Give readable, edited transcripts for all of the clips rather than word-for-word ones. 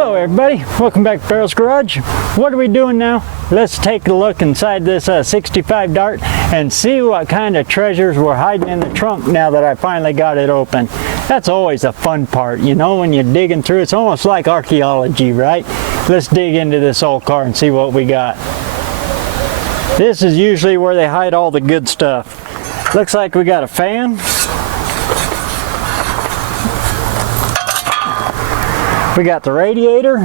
Hello everybody, welcome back to BareRose Garage. What are we doing now? Let's take a look inside this 65 Dart and see what kind of treasures we're hiding in the trunk now that I finally got it open. That's always a fun part, you know, when you're digging through. It's almost like archaeology, right? Let's dig into this old car and see what we got. This is usually where they hide all the good stuff. Looks like we got a fan. We got the radiator.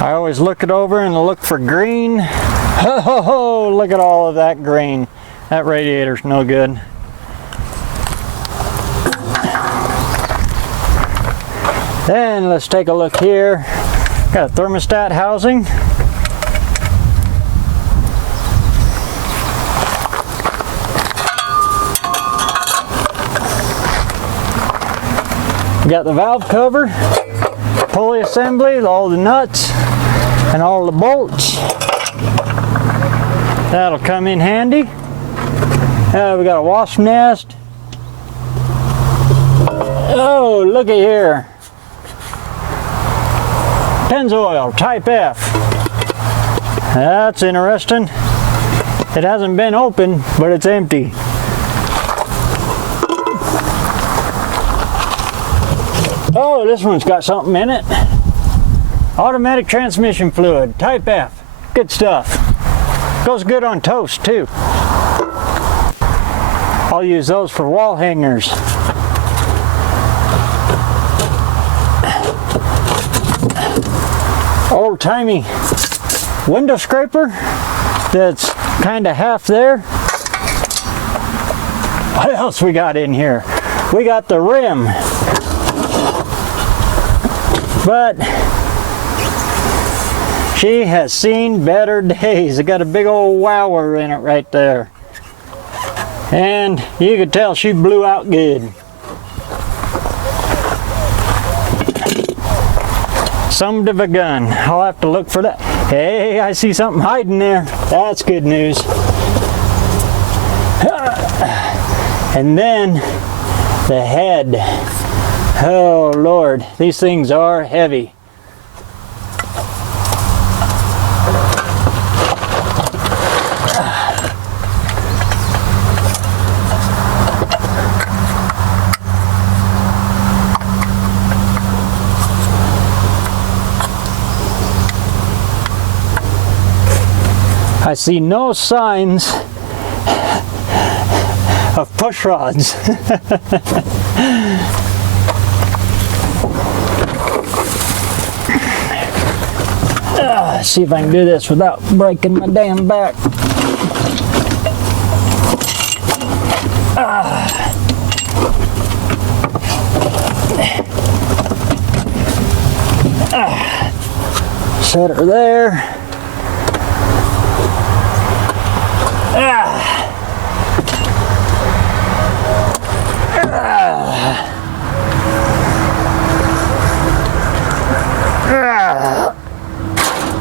I always look it over and look for green. Ho ho ho, look at all of that green. That radiator's no good. Then let's take a look here. Got a thermostat housing. We got the valve cover, pulley assembly, all the nuts and all the bolts. That'll come in handy. We got a wasp nest. Oh, look at here. Pennzoil, type F. That's interesting. It hasn't been opened, but it's empty. Oh, this one's got something in it. Automatic transmission fluid, type F. Good stuff. Goes good on toast too. I'll use those for wall hangers. Old-timey window scraper that's kind of half there. What else we got in here? We got the rim. But she has seen better days. It got a big old wower in it right there. And you could tell she blew out good. Something of a gun. I'll have to look for that. Hey, I see something hiding there. That's good news. And then the head. Oh Lord, these things are heavy. I see no signs of push rods. See if I can do this without breaking my damn back. Set her there.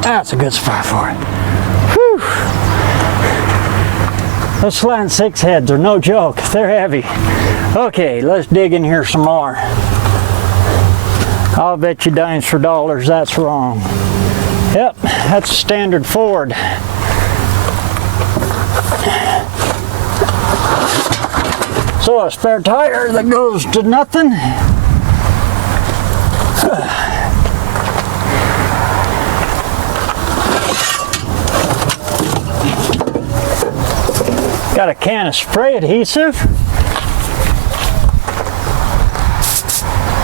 That's a good spot for it. Whew. Those slant six heads are no joke. They're heavy. Okay, let's dig in here some more. I'll bet you dimes for dollars that's wrong. Yep, that's a standard Ford. So a spare tire that goes to nothing. Got a can of spray adhesive.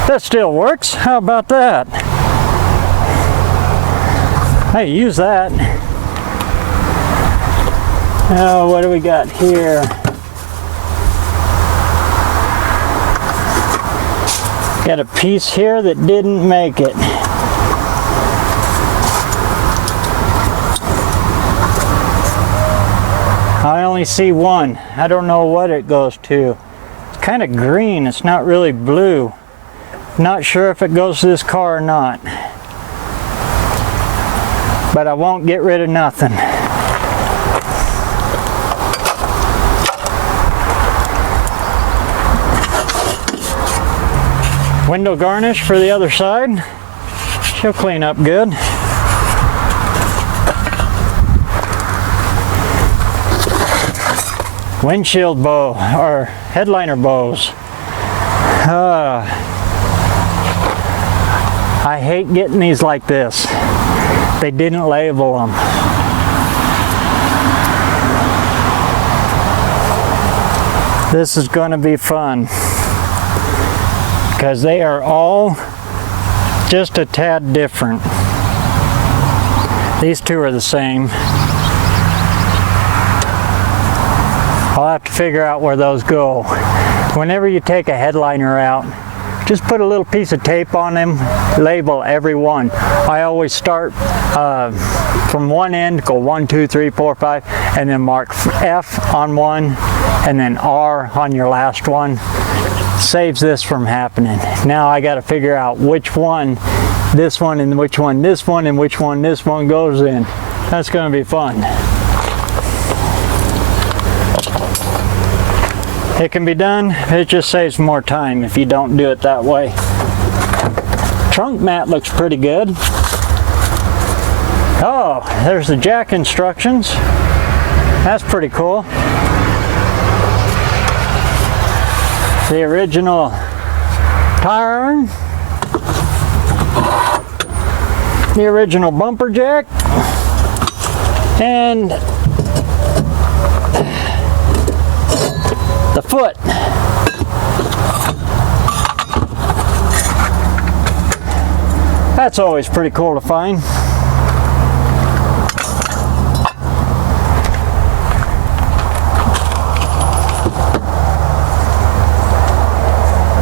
That still works. How about that? Hey, use that. Oh, what do we got here? Got a piece here that didn't make it. I only see one. I don't know what it goes to. It's kind of green. It's not really blue. Not sure if it goes to this car or not. But I won't get rid of nothing. Window garnish for the other side. She'll clean up good. Windshield bow, or headliner bows. I hate getting these like this. They didn't label them. This is going to be fun because they are all just a tad different. These two are the same. I'll have to figure out where those go. Whenever you take a headliner out, just put a little piece of tape on them, label every one. I always start from one end, go 1, 2, 3, 4, 5, and then mark F on one, and then R on your last one. Saves this from happening. Now I got to figure out which one, this one, and which one, this one, and which one this one goes in. That's going to be fun. It can be done, it just saves more time if you don't do it that way. Trunk mat looks pretty good. Oh, there's the jack instructions. That's pretty cool. The original tire iron. The original bumper jack. And the foot. That's always pretty cool to find.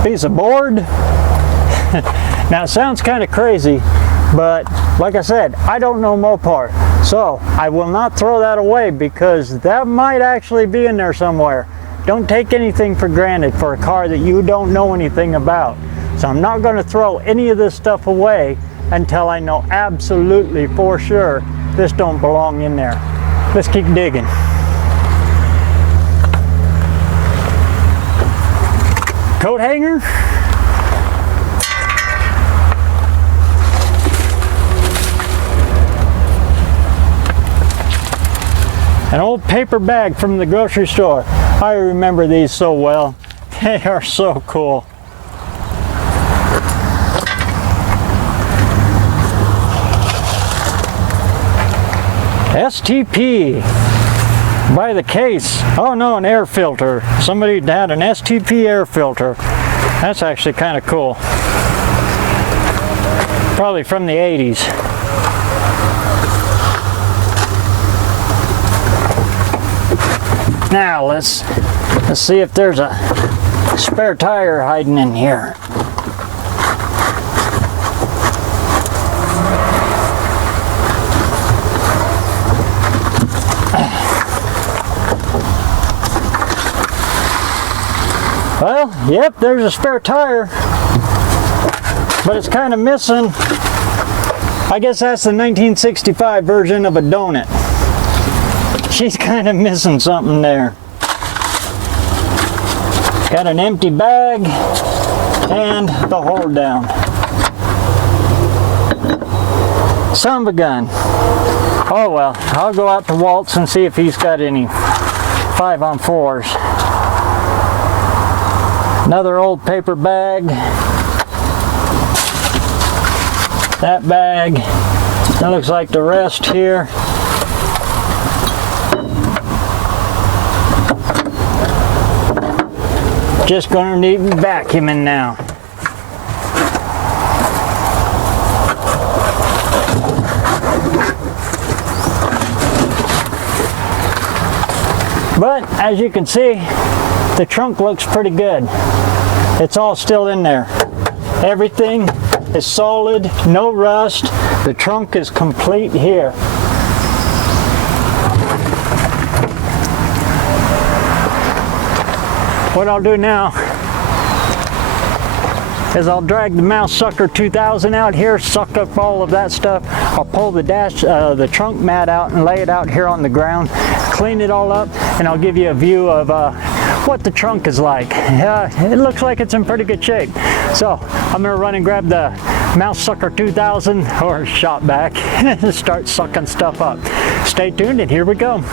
Piece of board. Now it sounds kind of crazy, but like I said, I don't know Mopar, so I will not throw that away because that might actually be in there somewhere. Don't take anything for granted for a car that you don't know anything about. So I'm not going to throw any of this stuff away until I know absolutely for sure this don't belong in there. Let's keep digging. Coat hanger. An old paper bag from the grocery store. I remember these so well. They are so cool. STP by the case. Oh no, an air filter. Somebody had an STP air filter. That's actually kind of cool. Probably from the 80s. Now let's see if there's a spare tire hiding in here. Well, yep, there's a spare tire, but it's kind of missing. I guess that's the 1965 version of a donut. She's kind of missing something there. Got an empty bag and the hold down. Son of a gun. Oh well, I'll go out to Walt's and see if he's got any 5-on-4s. Another old paper bag. That bag. That looks like the rest here. Just gonna need vacuuming now. But as you can see, the trunk looks pretty good. It's all still in there. Everything is solid, no rust. The trunk is complete here. What I'll do now is I'll drag the Mouse Sucker 2000 out here, suck up all of that stuff. I'll pull the trunk mat out and lay it out here on the ground, clean it all up, and I'll give you a view of what the trunk is like. It looks like it's in pretty good shape. So I'm gonna run and grab the Mouse Sucker 2000 or shop vac and start sucking stuff up. Stay tuned and here we go.